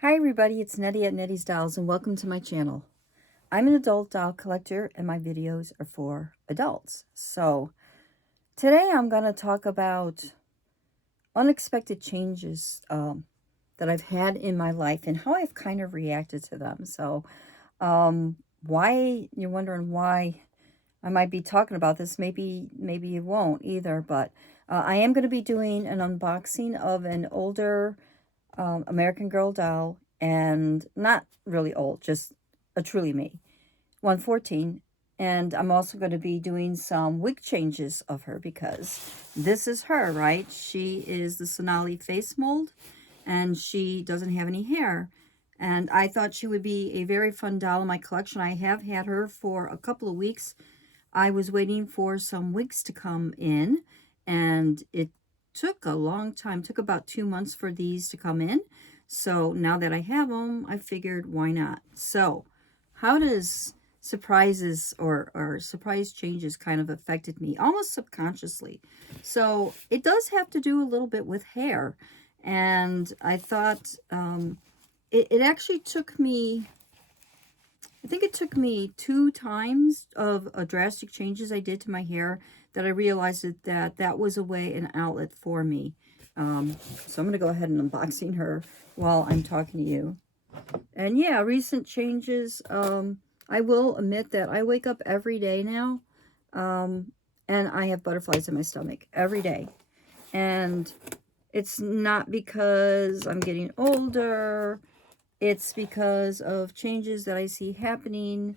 Hi everybody, it's Nettie at Nettie's Dolls and welcome to my channel. I'm an adult doll collector and my videos are for adults. So today I'm going to talk about unexpected changes that I've had in my life and how I've kind of reacted to them. So why, you're wondering why I might be talking about this. Maybe you won't either, but I am going to be doing an unboxing of an older American Girl doll, and not really old, just a truly me, 114. And I'm also going to be doing some wig changes of her because this is her, right? She is the Sonali face mold, and she doesn't have any hair. And I thought she would be a very fun doll in my collection. I have had her for a couple of weeks. I was waiting for some wigs to come in, and it took a long time. It took about 2 months for these to come in. So now that I have them, I figured why not? So how does surprises or surprise changes kind of affected me almost subconsciously? So it does have to do a little bit with hair. And I thought it actually took me, I think it took me 2 times of drastic changes I did to my hair that I realized that was a way, an outlet for me. So I'm going to go ahead and unboxing her while I'm talking to you. And yeah, recent changes. I will admit that I wake up every day now, and I have butterflies in my stomach every day. And it's not because I'm getting older. It's because of changes that I see happening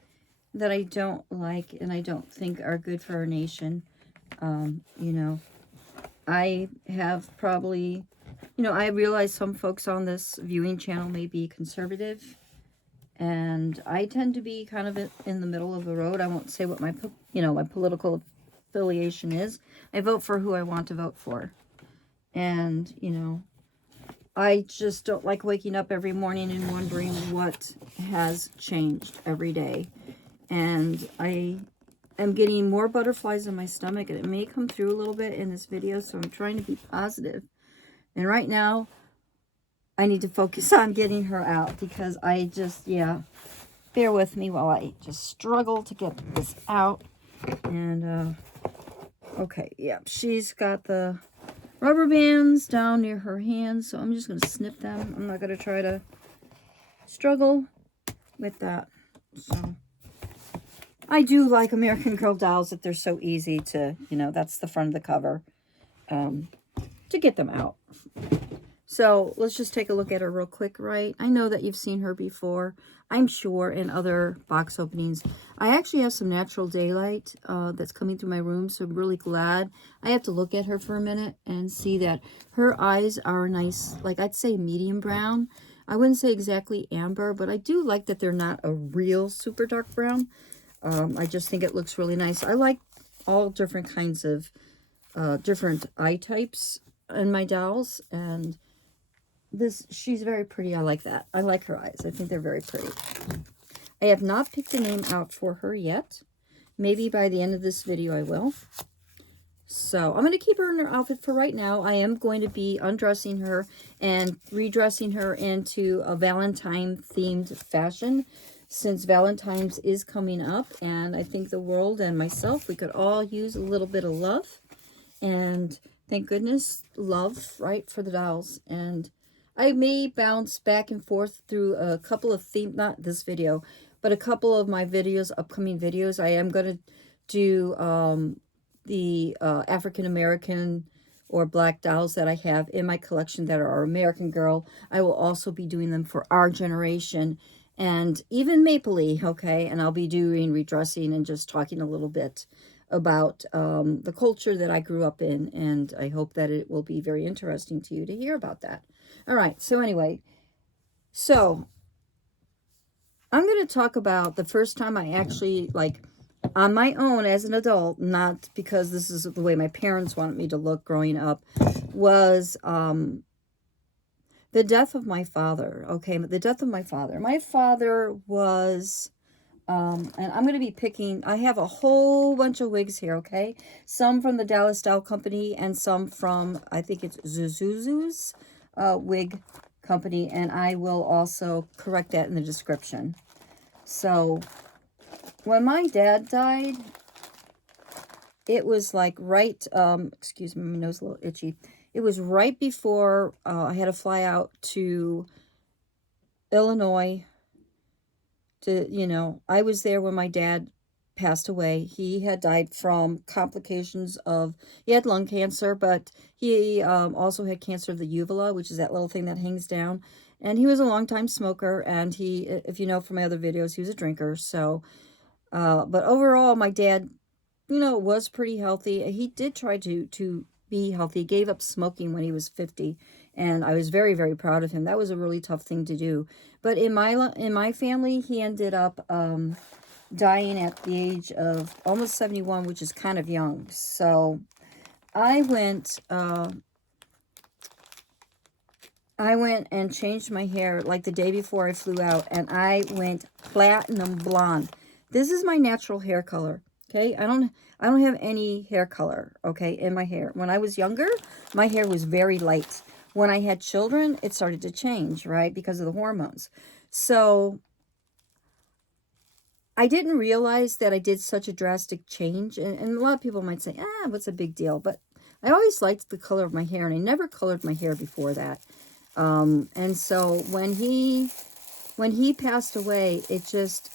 that I don't like and I don't think are good for our nation. You know, I have probably, I realize some folks on this viewing channel may be conservative, and I tend to be kind of in the middle of the road. I won't say what my, my political affiliation is. I vote for who I want to vote for. And, I just don't like waking up every morning and wondering what has changed every day. And I am getting more butterflies in my stomach, and it may come through a little bit in this video, so I'm trying to be positive. And right now, I need to focus on getting her out because I just, bear with me while I just struggle to get this out. And, okay, she's got the rubber bands down near her hands, so I'm just going to snip them. I'm not going to try to struggle with that. So I do like American Girl dolls that they're so easy to, that's the front of the cover, to get them out. So let's just take a look at her real quick, right? I know that you've seen her before, I'm sure, in other box openings. I actually have some natural daylight that's coming through my room, so I'm really glad. I have to look at her for a minute and see that her eyes are nice, like I'd say medium brown. I wouldn't say exactly amber, but I do like that they're not a real super dark brown. I just think it looks really nice. I like all different kinds of different eye types in my dolls, and she's very pretty. I like that. I like her eyes. I think they're very pretty. I have not picked a name out for her yet. Maybe by the end of this video I will. So I'm going to keep her in her outfit for right now. I am going to be undressing her and redressing her into a Valentine themed fashion, since Valentine's is coming up, and I think the world and myself, we could all use a little bit of love. And thank goodness, love, right, for the dolls. And I may bounce back and forth through a couple of themes, not this video, but a couple of my videos, upcoming videos. I am going to do the African-American or black dolls that I have in my collection that are American Girl. I will also be doing them for our generation, and even Mapley, okay? And I'll be doing redressing and just talking a little bit about the culture that I grew up in, and I hope that it will be very interesting to you to hear about that. All right, so anyway, so I'm going to talk about the first time I actually, like, on my own as an adult, not because this is the way my parents wanted me to look growing up, was the death of my father, okay? The death of my father. My father was... and I'm going to be picking, I have a whole bunch of wigs here, okay? Some from the Dallasdoll Company and some from, I think it's ZaZou's wig company, and I will also correct that in the description. So when my dad died, it was like right, excuse me, my nose is a little itchy. It was right before I had to fly out to Illinois to, you know, I was there when my dad passed away. He had died from complications of, he had lung cancer, but he also had cancer of the uvula, which is that little thing that hangs down. And he was a longtime smoker, and he, if you know from my other videos, he was a drinker. So, but overall, my dad, you know, was pretty healthy. He did try to be healthy. He gave up smoking when he was 50, and I was very, very proud of him. That was a really tough thing to do. But in my family, he ended up dying at the age of almost 71, which is kind of young. So I went and changed my hair like the day before I flew out, and I went platinum blonde. This is my natural hair color. Okay, I don't have any hair color, okay, in my hair. When I was younger, my hair was very light. When I had children, it started to change, right, because of the hormones. So I didn't realize that I did such a drastic change. And a lot of people might say, what's a big deal? But I always liked the color of my hair, and I never colored my hair before that. And so when he passed away, it just,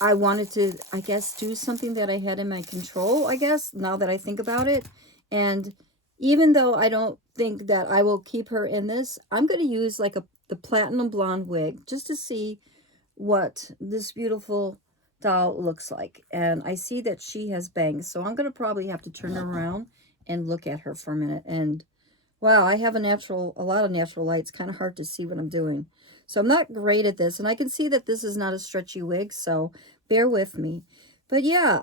I wanted to, I guess, do something that I had in my control, I guess, now that I think about it. And even though I don't think that I will keep her in this, I'm going to use like the platinum blonde wig just to see what this beautiful doll looks like. And I see that she has bangs, so I'm going to probably have to turn her around and look at her for a minute. And wow, I have a lot of natural light. It's kind of hard to see what I'm doing. So I'm not great at this. And I can see that this is not a stretchy wig, so bear with me. But yeah,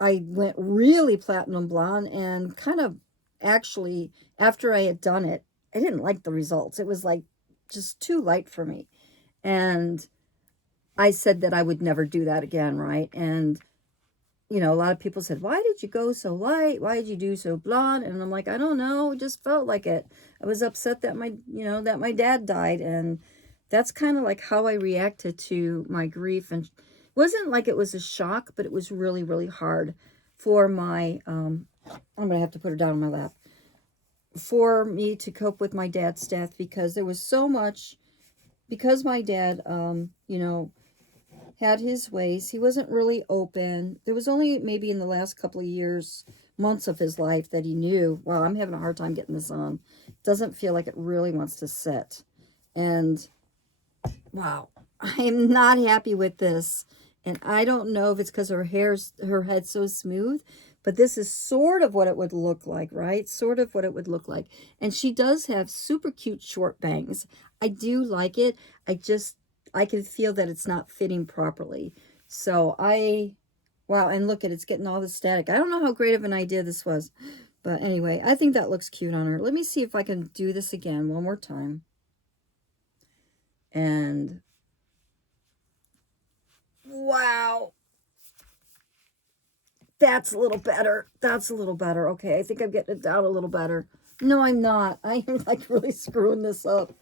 I went really platinum blonde, and kind of actually, after I had done it, I didn't like the results. It was like just too light for me. And I said that I would never do that again, right? And you know, a lot of people said, why did you go so light? Why did you do so blonde? And I'm like, I don't know. It just felt like it. I was upset that my dad died. And that's kind of like how I reacted to my grief. And it wasn't like it was a shock, but it was really, really hard for my, I'm going to have to put her down on my lap, for me to cope with my dad's death, because there was so much, because my dad, you know, had his ways. He wasn't really open. There was only maybe in the last couple of years, months of his life, that he knew, wow, I'm having a hard time getting this on. Doesn't feel like it really wants to sit. And wow, I am not happy with this. And I don't know if it's because her head's so smooth, but this is sort of what it would look like, right? Sort of what it would look like. And she does have super cute short bangs. I do like it. I can feel that it's not fitting properly. So wow, and look it's getting all the static. I don't know how great of an idea this was. But anyway, I think that looks cute on her. Let me see if I can do this again one more time. And wow. That's a little better. That's a little better. Okay, I think I'm getting it down a little better. No, I'm not. I am like really screwing this up.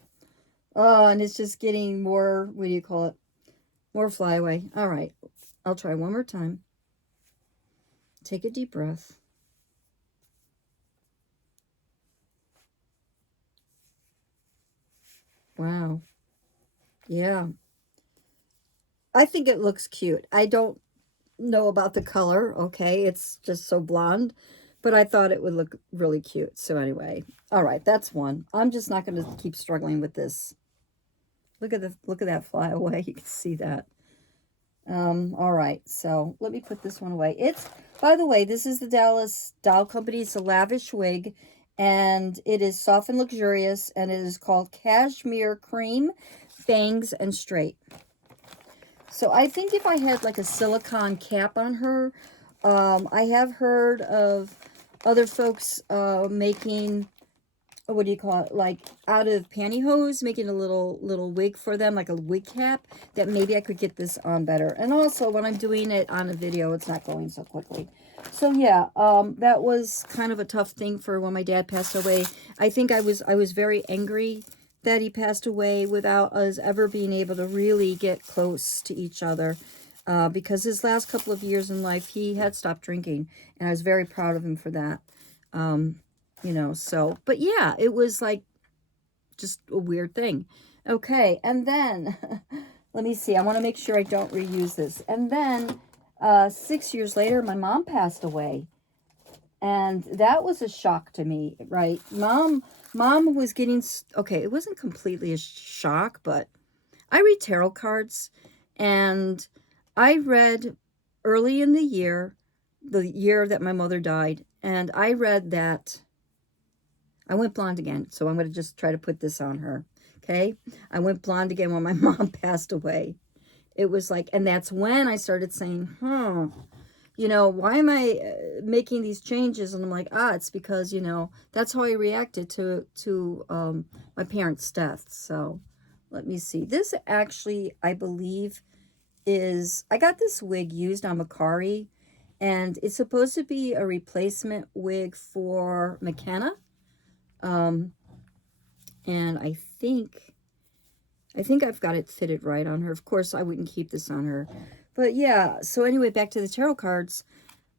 Oh, and it's just getting more, what do you call it? More flyaway. All right. I'll try one more time. Take a deep breath. Wow. Yeah. I think it looks cute. I don't know about the color, okay? It's just so blonde. But I thought it would look really cute. So anyway. All right, that's one. I'm just not going to keep struggling with this. Look at that fly away. You can see that. All right, so let me put this one away. By the way, this is the Dallasdoll Company. It's a lavish wig, and it is soft and luxurious, and it is called Cashmere Cream Bangs and Straight. So I think if I had like a silicone cap on her, I have heard of other folks making, what do you call it, like out of pantyhose, making a little wig for them, like a wig cap, that maybe I could get this on better. And also when I'm doing it on a video, it's not going so quickly. So yeah, that was kind of a tough thing for when my dad passed away. I think I was very angry that he passed away without us ever being able to really get close to each other. Because his last couple of years in life, he had stopped drinking, and I was very proud of him for that. You know, so, but yeah, it was like just a weird thing. Okay, and then, let me see, I want to make sure I don't reuse this. And then, 6 years later, my mom passed away. And that was a shock to me, right? Mom was getting, okay, it wasn't completely a shock, but I read tarot cards, and I read early in the year that my mother died, and I read that I went blonde again. So I'm going to just try to put this on her. Okay. I went blonde again when my mom passed away. It was like, and that's when I started saying, you know, why am I making these changes? And I'm like, it's because, you know, that's how I reacted to my parents' death. So let me see. This actually, I believe, I got this wig used on Macari, and it's supposed to be a replacement wig for McKenna. Um, and I think I've got it fitted right on her. Of course, I wouldn't keep this on her. But yeah, so anyway, back to the tarot cards.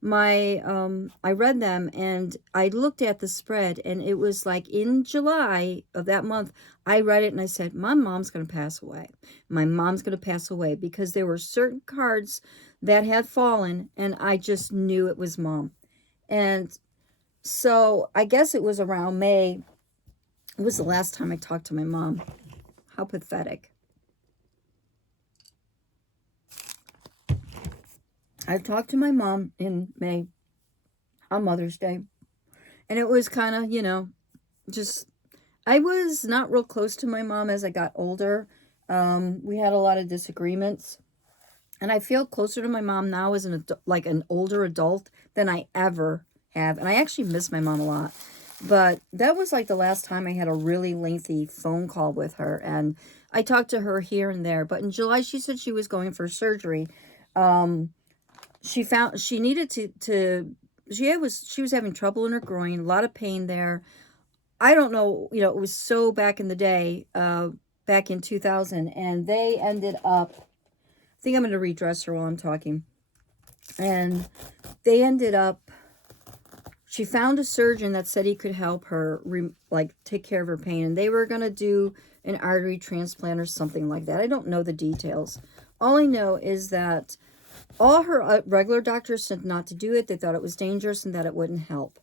I read them, and I looked at the spread, and it was like in July of that month, I read it and I said, my mom's going to pass away. My mom's going to pass away, because there were certain cards that had fallen, and I just knew it was mom. And so I guess it was around May. It was the last time I talked to my mom. How pathetic. I talked to my mom in May on Mother's Day. And it was kind of, you know, just, I was not real close to my mom as I got older. We had a lot of disagreements. And I feel closer to my mom now as like an older adult than I ever have. And I actually miss my mom a lot. But that was like the last time I had a really lengthy phone call with her. And I talked to her here and there. But in July, she said she was going for surgery. She needed she was having trouble in her groin, a lot of pain there. I don't know, you know, it was so back in the day, back in 2000, and they ended up, I think I'm going to redress her while I'm talking. And they ended up, she found a surgeon that said he could help her, like, take care of her pain. And they were going to do an artery transplant or something like that. I don't know the details. All I know is that all her regular doctors said not to do it. They thought it was dangerous and that it wouldn't help.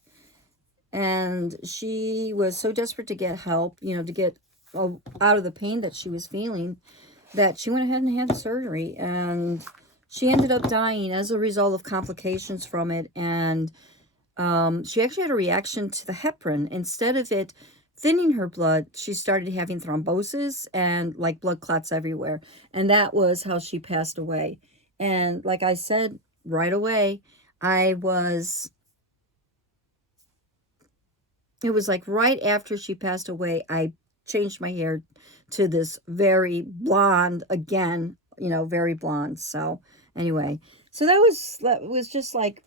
And she was so desperate to get help, you know, to get out of the pain that she was feeling, that she went ahead and had the surgery. And she ended up dying as a result of complications from it. And she actually had a reaction to the heparin. Instead of it thinning her blood, she started having thrombosis and like blood clots everywhere. And that was how she passed away. And like I said, right away, it was like right after she passed away, I changed my hair to this very blonde again, you know, very blonde. So anyway, so that was just like,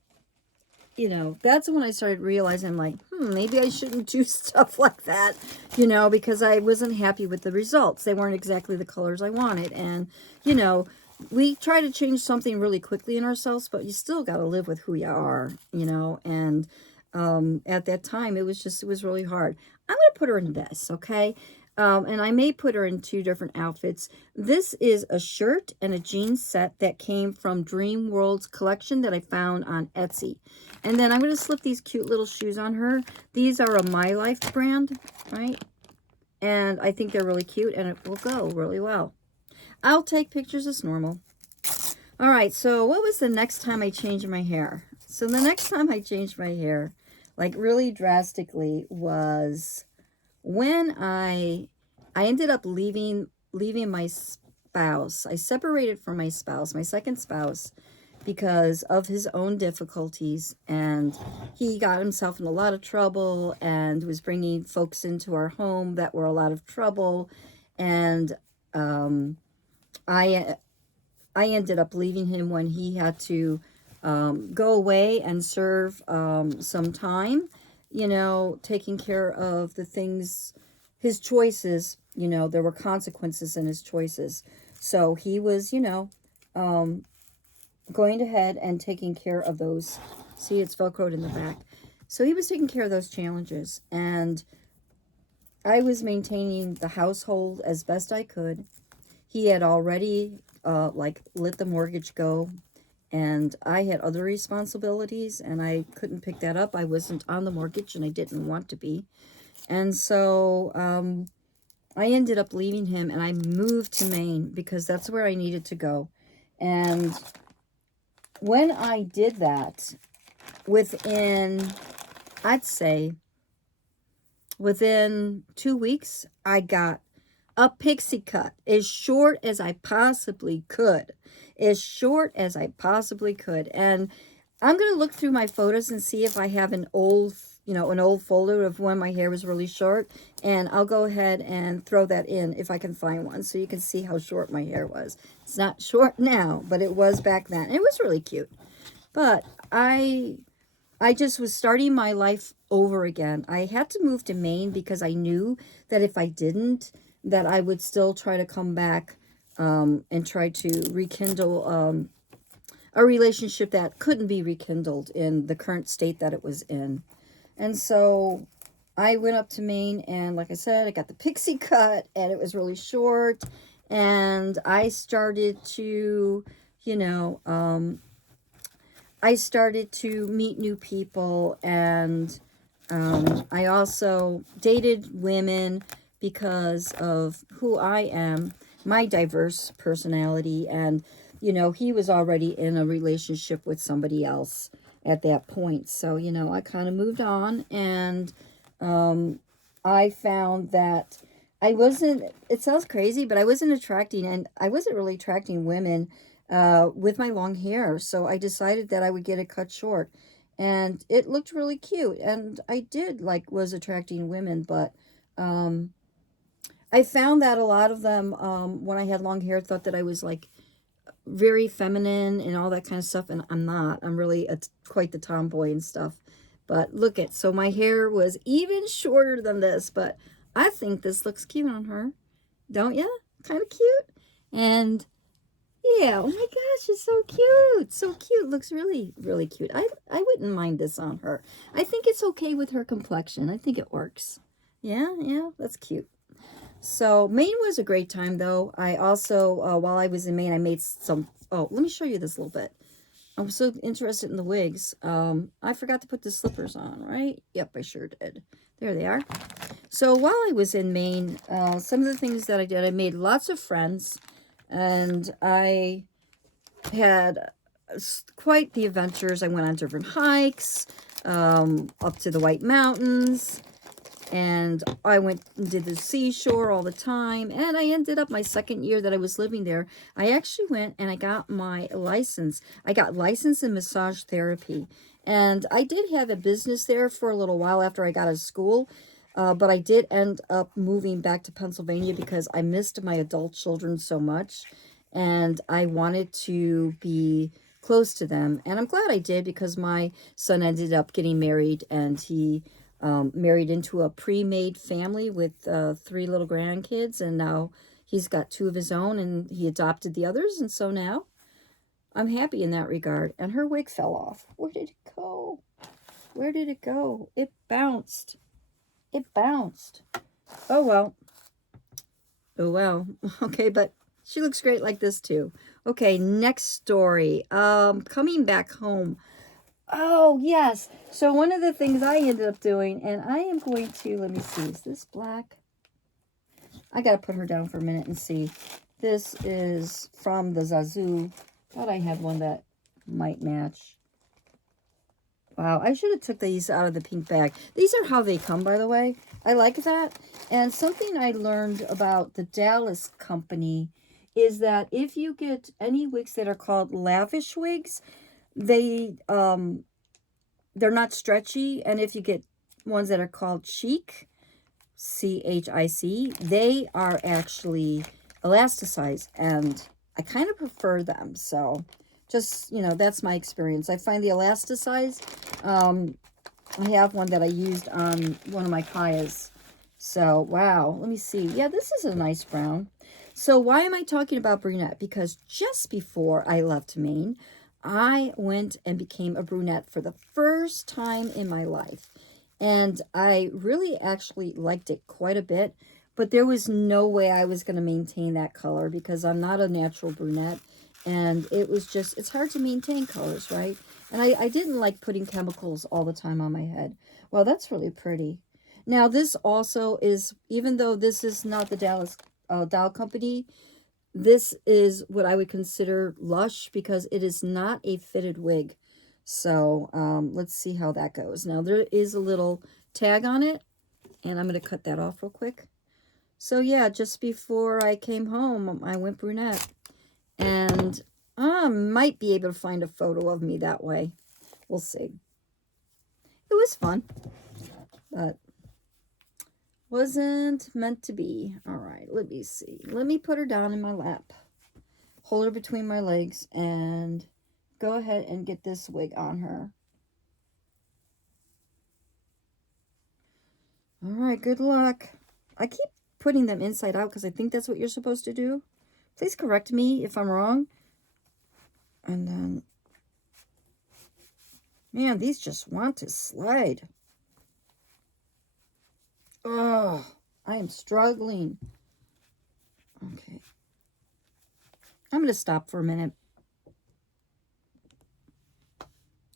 you know, that's when I started realizing, like, maybe I shouldn't do stuff like that, you know, because I wasn't happy with the results. They weren't exactly the colors I wanted. And, you know, we try to change something really quickly in ourselves, but you still got to live with who you are, you know. And at that time, it was really hard. I'm going to put her in this, okay? And I may put her in 2 different outfits. This is a shirt and a jeans set that came from Dream World's collection that I found on Etsy. And then I'm going to slip these cute little shoes on her. These are a My Life brand, right? And I think they're really cute, and it will go really well. I'll take pictures as normal. All right, so what was the next time I changed my hair? So the next time I changed my hair, like really drastically, was when I ended up leaving my spouse. I separated from my spouse, my second spouse, because of his own difficulties, and he got himself in a lot of trouble and was bringing folks into our home that were a lot of trouble. And I ended up leaving him when he had to go away and serve some time, you know, taking care of the things, his choices, you know, there were consequences in his choices. So he was, you know, going ahead and taking care of those. See, it's Velcroed in the back. So he was taking care of those challenges. And I was maintaining the household as best I could. He had already, like, let the mortgage go. And I had other responsibilities, and I couldn't pick that up. I wasn't on the mortgage, and I didn't want to be. And so I ended up leaving him, and I moved to Maine because that's where I needed to go. And when I did that, within, I'd say, within 2 weeks, I got a pixie cut as short as I possibly could. As short as I possibly could. And I'm going to look through my photos and see if I have an old, you know, an old folder of when my hair was really short. And I'll go ahead and throw that in if I can find one, so you can see how short my hair was. It's not short now, but it was back then. It was really cute. But I just was starting my life over again. I had to move to Maine because I knew that if I didn't, that I would still try to come back and try to rekindle a relationship that couldn't be rekindled in the current state that it was in. And so I went up to Maine, and like I said, I got the pixie cut, and it was really short. And I started to, you know, I started to meet new people, and I also dated women because of who I am, my diverse personality. And, you know, he was already in a relationship with somebody else at that point. So, you know, I kind of moved on, and I found that I wasn't, it sounds crazy, but I wasn't really attracting women with my long hair. So I decided that I would get it cut short, and it looked really cute. And I did, like, was attracting women, but I found that a lot of them, when I had long hair, thought that I was, like, very feminine and all that kind of stuff, and I'm not. I'm really quite the tomboy and stuff. But look at, so my hair was even shorter than this, but I think this looks cute on her. Don't ya? Kind of cute. And yeah, oh my gosh, it's so cute. So cute. Looks really, really cute. I wouldn't mind this on her. I think it's okay with her complexion. I think it works. Yeah, that's cute. So Maine was a great time, though. I also, while I was in Maine, I made some, oh, let me show you this a little bit. I'm so interested in the wigs. I forgot to put the slippers on, right? Yep, I sure did. There they are. So while I was in Maine, some of the things that I did, I made lots of friends, and I had quite the adventures. I went on different hikes, up to the White Mountains, and I went and did the seashore all the time. And I ended up, my second year that I was living there, I actually went and I got my license. I got licensed in massage therapy. And I did have a business there for a little while after I got out of school. But I did end up moving back to Pennsylvania because I missed my adult children so much. And I wanted to be close to them. And I'm glad I did, because my son ended up getting married, and he married into a pre-made family with 3 little grandkids, and now he's got 2 of his own, and he adopted the others, and so now I'm happy in that regard. And her wig fell off. Where did it go? Where did it go? It bounced. It bounced. Oh well. Oh well. Okay, but she looks great like this too. Okay, next story. Coming back home. Oh, yes. So one of the things I ended up doing, and I am going to, let me see, is this black? I got to put her down for a minute and see. This is from the Zazu. Thought I had one that might match. Wow, I should have took these out of the pink bag. These are how they come, by the way. I like that. And something I learned about the Dallas company is that if you get any wigs that are called lavish wigs, they're not stretchy. And if you get ones that are called chic, C-H-I-C, they are actually elasticized, and I kind of prefer them. So Just, you know, that's my experience. I find the elasticize, I have one that I used on one of my Kayas. So, wow, let me see. Yeah, this is a nice brown. So why am I talking about brunette? Because just before I left Maine, I went and became a brunette for the first time in my life. And I really actually liked it quite a bit. But there was no way I was going to maintain that color because I'm not a natural brunette. And it was just, it's hard to maintain colors, right? And I didn't like putting chemicals all the time on my head. Well, that's really pretty. Now, this also is, even though this is not the Dallas Doll Company, this is what I would consider lush because it is not a fitted wig. So let's see how that goes. Now, there is a little tag on it, and I'm going to cut that off real quick. So, yeah, just before I came home, I went brunette. And I might be able to find a photo of me that way. We'll see. It was fun, but wasn't meant to be. All right, let me see. Let me put her down in my lap. Hold her between my legs and go ahead and get this wig on her. All right, good luck. I keep putting them inside out because I think that's what you're supposed to do. Please correct me if I'm wrong. And then, man, these just want to slide. Oh, I am struggling. Okay. I'm going to stop for a minute.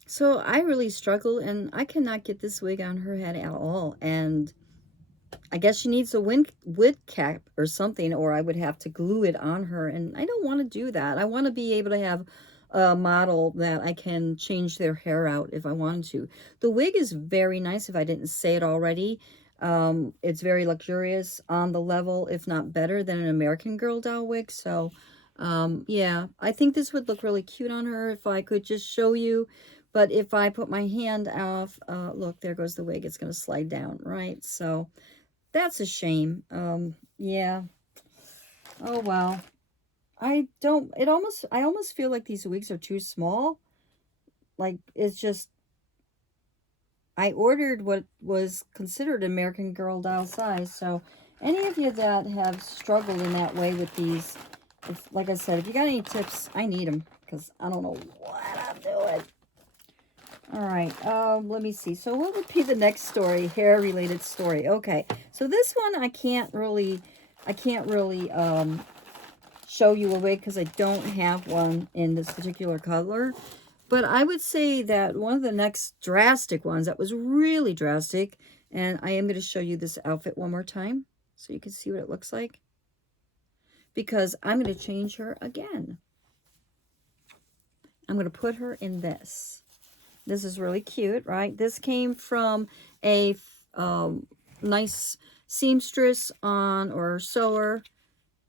So I really struggle, and I cannot get this wig on her head at all. And I guess she needs a wig cap or something, or I would have to glue it on her. And I don't want to do that. I want to be able to have a model that I can change their hair out if I wanted to. The wig is very nice, if I didn't say it already. It's very luxurious, on the level, if not better, than an American Girl doll wig. So, yeah, I think this would look really cute on her if I could just show you. But if I put my hand off, look, there goes the wig. It's going to slide down, right? So that's a shame. Yeah. Oh, wow. I almost feel like these wigs are too small. Like, it's just, I ordered what was considered American Girl doll size. So any of you that have struggled in that way with these, like I said, if you got any tips, I need them because I don't know what I'm doing. All right, let me see. So what would be the next story? Hair-related story. Okay, so this one I can't really show you a wig because I don't have one in this particular color. But I would say that one of the next drastic ones that was really drastic, and I am going to show you this outfit one more time so you can see what it looks like. Because I'm going to change her again. I'm going to put her in this. This is really cute, right? This came from a nice seamstress or sewer.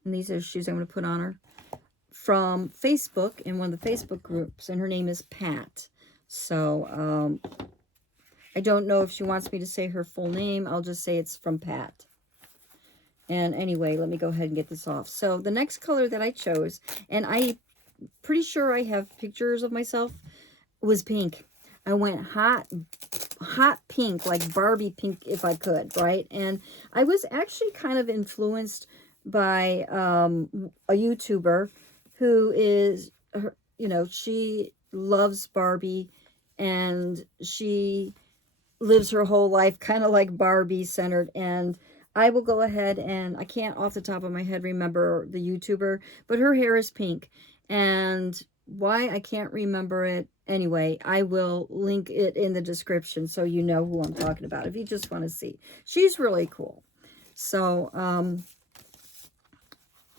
And these are shoes I'm going to put on her. From Facebook, in one of the Facebook groups. And her name is Pat. So, I don't know if she wants me to say her full name. I'll just say it's from Pat. And anyway, let me go ahead and get this off. So, the next color that I chose, and I'm pretty sure I have pictures of myself, was pink. I went hot pink, like Barbie pink if I could, right? And I was actually kind of influenced by a YouTuber who is, you know, she loves Barbie and she lives her whole life kind of like Barbie centered. And I will go ahead and I can't off the top of my head remember the YouTuber, but her hair is pink. And why I can't remember it, anyway, I will link it in the description so you know who I'm talking about if you just want to see. She's really cool. So,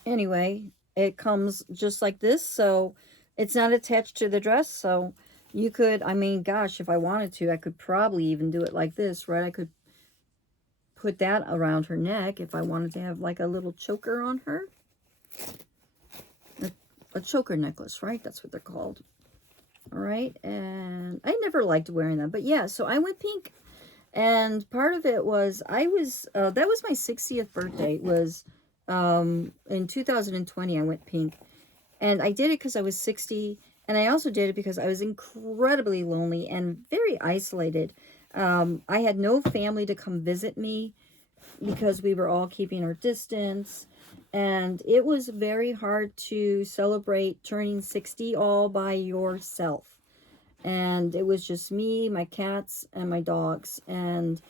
anyway, it comes just like this. So, it's not attached to the dress. So, you could, I mean, gosh, if I wanted to, I could probably even do it like this, right? I could put that around her neck if I wanted to have like a little choker on her. A choker necklace, right? That's what they're called. All right, and I never liked wearing them, but yeah, so I went pink, and part of it was that was my 60th birthday, was in 2020. I went pink, and I did it because I was 60, And I also did it because I was incredibly lonely and very isolated. I had no family to come visit me because we were all keeping our distance. And it was very hard to celebrate turning 60 all by yourself. And it was just me, my cats, and my dogs. And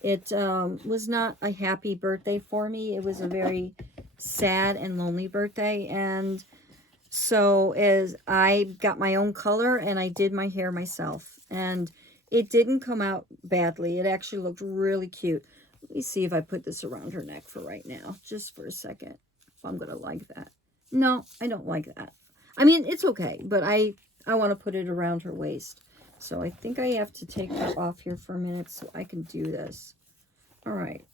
it was not a happy birthday for me. It was a very sad and lonely birthday. And so as I got my own color and I did my hair myself. And it didn't come out badly. It actually looked really cute. Let me see if I put this around her neck for right now. Just for a second. If I'm going to like that. No, I don't like that. I mean, it's okay. But I want to put it around her waist. So I think I have to take her off here for a minute so I can do this. All right.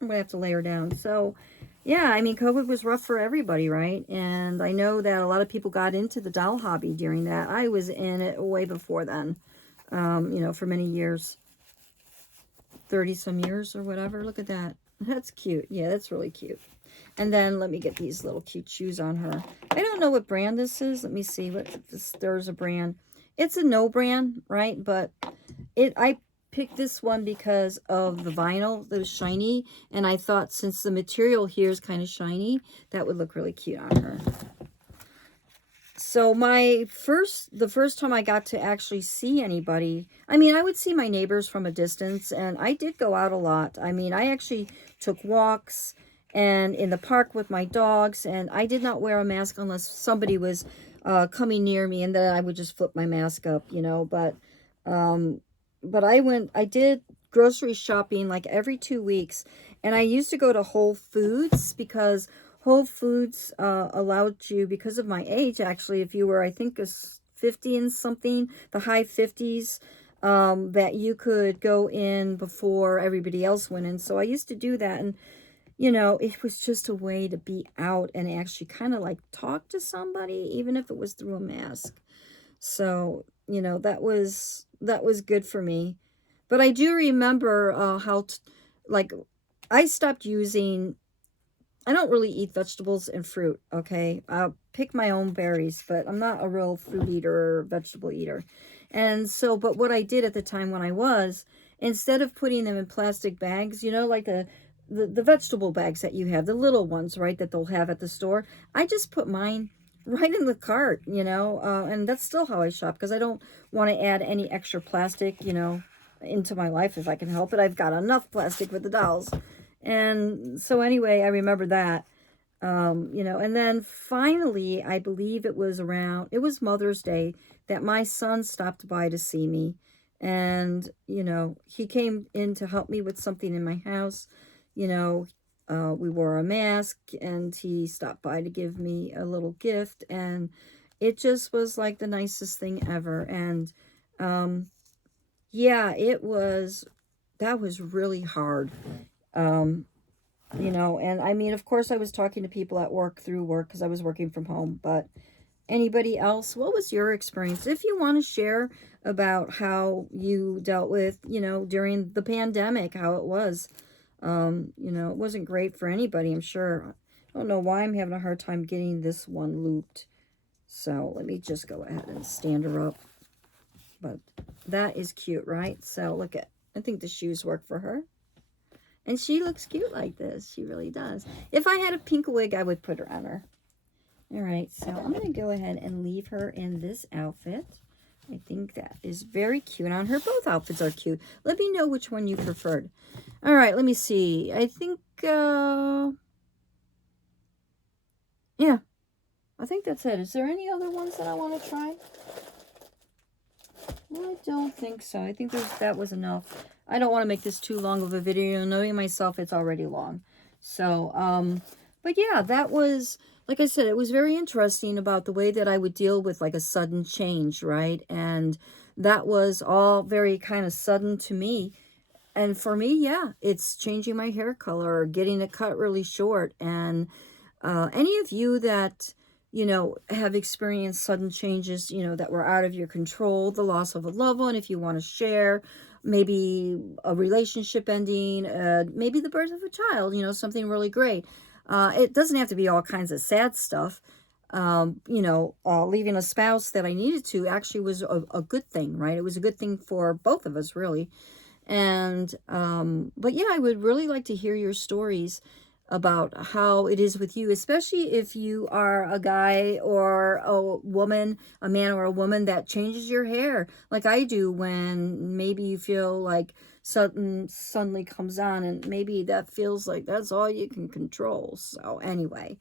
I'm going to have to lay her down. So, yeah, I mean, COVID was rough for everybody, right? And I know that a lot of people got into the doll hobby during that. I was in it way before then, you know, for many years. 30-some years or whatever. Look at that. That's cute. Yeah, that's really cute. And then let me get these little cute shoes on her. I don't know what brand this is. Let me see what this. There's a brand. It's a no brand, right? But I picked this one because of the vinyl that was shiny, and I thought since the material here is kind of shiny, that would look really cute on her. So the first time I got to actually see anybody, I mean, I would see my neighbors from a distance, and I did go out a lot. I mean, I actually took walks and in the park with my dogs, and I did not wear a mask unless somebody was coming near me, and then I would just flip my mask up, you know. But I did grocery shopping like every 2 weeks, and I used to go to Whole Foods because Whole Foods allowed you, because of my age, actually, if you were, I think, 50 and something, the high 50s, that you could go in before everybody else went in. So I used to do that, and, you know, it was just a way to be out and actually kind of like talk to somebody, even if it was through a mask. So, you know, that was good for me. But I do remember like, I stopped using, I don't really eat vegetables and fruit, okay? I'll pick my own berries, but I'm not a real fruit eater or vegetable eater. And so, but what I did at the time when I was, instead of putting them in plastic bags, you know, like the vegetable bags that you have, the little ones, right, that they'll have at the store, I just put mine right in the cart, you know, and that's still how I shop, because I don't want to add any extra plastic, you know, into my life if I can help it. I've got enough plastic with the dolls. And so anyway, I remember that, you know, and then finally, I believe it was Mother's Day that my son stopped by to see me. And, you know, he came in to help me with something in my house. You know, we wore a mask, and he stopped by to give me a little gift. And it just was like the nicest thing ever. And, yeah, that was really hard. You know, and I mean, of course, I was talking to people at work through work because I was working from home, but anybody else, what was your experience? If you want to share about how you dealt with, you know, during the pandemic, how it was, you know, it wasn't great for anybody, I'm sure. I don't know why I'm having a hard time getting this one looped. So let me just go ahead and stand her up. But that is cute, right? So look at, I think the shoes work for her. And she looks cute like this. She really does. If I had a pink wig, I would put her on her. All right, so I'm going to go ahead and leave her in this outfit. I think that is very cute on her. Both outfits are cute. Let me know which one you preferred. All right, let me see. I think, yeah, I think that's it. Is there any other ones that I want to try? I don't think so. I think that was enough. I don't want to make this too long of a video. Knowing myself, it's already long. So, but yeah, that was, like I said, it was very interesting about the way that I would deal with like a sudden change, right? And that was all very kind of sudden to me. And for me, yeah, it's changing my hair color or getting it cut really short. And any of you that, you know, have experienced sudden changes, you know, that were out of your control, the loss of a loved one, if you want to share, maybe a relationship ending, maybe the birth of a child, you know, something really great. It doesn't have to be all kinds of sad stuff. you know, leaving a spouse that I needed to actually was a good thing, right? It was a good thing for both of us, really. And, but yeah, I would really like to hear your stories about how it is with you, especially if you are a guy or a woman, a man or a woman that changes your hair like I do, when maybe you feel like something suddenly comes on and maybe that feels like that's all you can control. So anyway,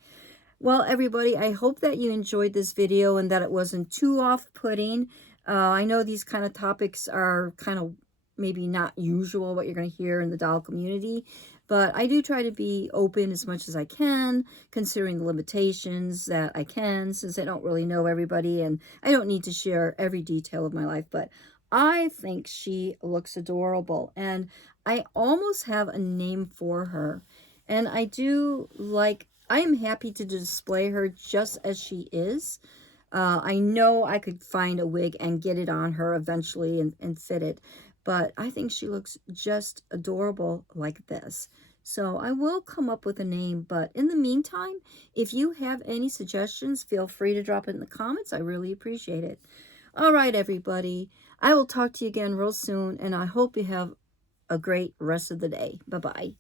well, everybody, I hope that you enjoyed this video and that it wasn't too off-putting. I know these kind of topics are kind of maybe not usual what you're going to hear in the doll community, but I do try to be open as much as I can, considering the limitations that I can, since I don't really know everybody and I don't need to share every detail of my life. But I think she looks adorable, and I almost have a name for her. And I do like, I am happy to display her just as she is. I know I could find a wig and get it on her eventually and fit it, but I think she looks just adorable like this. So I will come up with a name, but in the meantime, if you have any suggestions, feel free to drop it in the comments. I really appreciate it. All right, everybody. I will talk to you again real soon, and I hope you have a great rest of the day. Bye-bye.